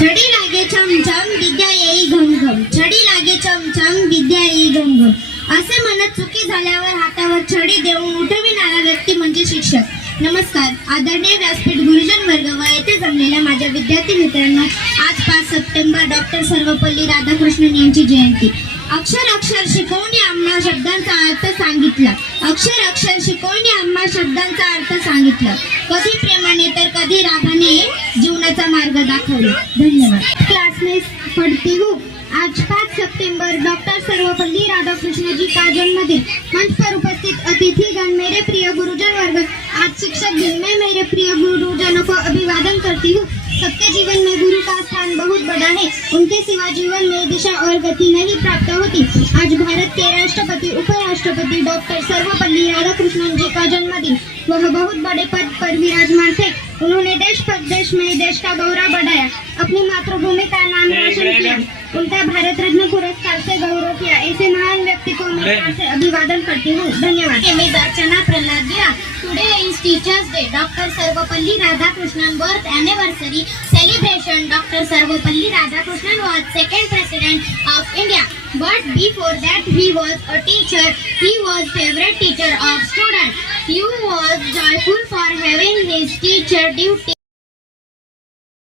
छडी लागे छम छम विद्या येई घम घम. छडी लागे छम छम विद्या येई घम घम. असे म्हणत चुकी झाल्यावर हातावर छडी देऊन उठविणारा व्यक्ती म्हणजे शिक्षक. नमस्कार. आदरणीय व्यासपीठ गुरुजन वर्ग व येथे जमलेल्या माझ्या विद्यार्थी मित्रांनो आज पाच सप्टेंबर डॉक्टर सर्वपल्ली राधाकृष्णन यांची जयंती. अक्षर अक्षर शिकवणी आम्हा शब्दांचा अर्थ सांगितला. अक्षर अक्षर शिकवणी आम्हा शब्दांचा अर्थ सांगितलं. कधी प्रेमाने तर कधी रागाने. मार्ग दाखवला. धन्यवाद. क्लास में पढ़ती हूँ आज पाँच सितंबर डॉक्टर सर्वपल्ली राधाकृष्ण जी का जन्मदिन. मंच पर उपस्थित अतिथिगण मेरे प्रिय गुरुजन वर्ग. आज शिक्षक दिन. में मेरे प्रिय गुरुजनों को अभिवादन करती हूँ सबके जीवन में गुरु का स्थान बहुत बड़ा है. उनके सिवा जीवन में दिशा और गति नहीं प्राप्त होती. आज भारत के राष्ट्रपति, उपराष्ट्रपति डॉक्टर सर्वपल्ली राधाकृष्णन जी का जन्मदिन. वह बहुत बड़े पद पर विराजमान थे. उन्होंने देश प्रदेश में देश का गौरव बढ़ाया। अपनी मातृभूमि का नाम रोशन किया। उनका भारत रत्न पुरस्कार से गौरव किया। ऐसे महान व्यक्ति को मैं से अभिवादन करती हूँ। धन्यवाद। मैं अर्चना प्रहलाद दिया today is teachers day doctor Sarvepalli Radhakrishnan birth anniversary celebration dr sarvapalli radhakrishnan was second president of india but before that he was a teacher he was favorite teacher of students he was joyful for having his teacher duty